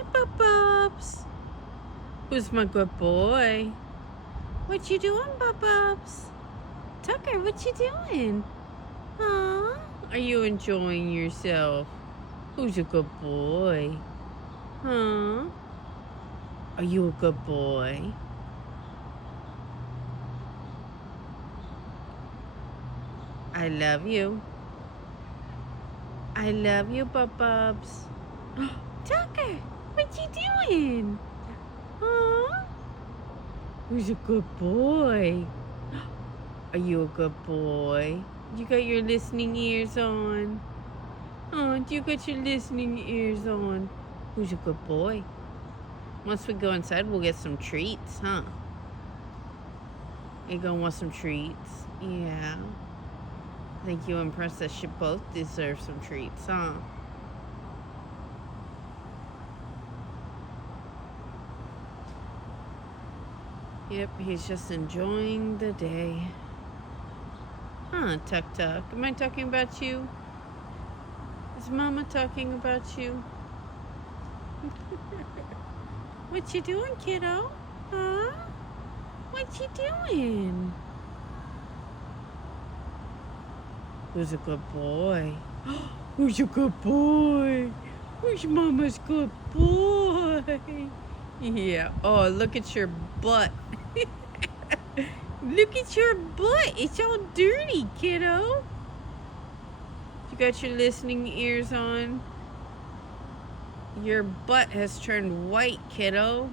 Hi, Bub-Bubs. Who's my good boy? What you doing, Bub-Bubs? Tucker, what you doing? Huh? Are you enjoying yourself? Who's a good boy? Huh? Are you a good boy? I love you. I love you, Bub-Bubs. Tucker, what you doing? Huh? Who's a good boy? Are you a good boy? You got your listening ears on? Oh, you got your listening ears on? Who's a good boy? Once we go inside, we'll get some treats, huh? You gonna want some treats? Yeah. I think you and Princess should both deserve some treats, huh? Yep, he's just enjoying the day. Huh, Tuck Tuck? Am I talking about you? Is Mama talking about you? What you doing, kiddo? Huh? What you doing? Who's a good boy? Who's a good boy? Who's Mama's good boy? Yeah. Oh, look at your butt. Look at your butt. It's all dirty, kiddo. You got your listening ears on? Your butt has turned white, kiddo.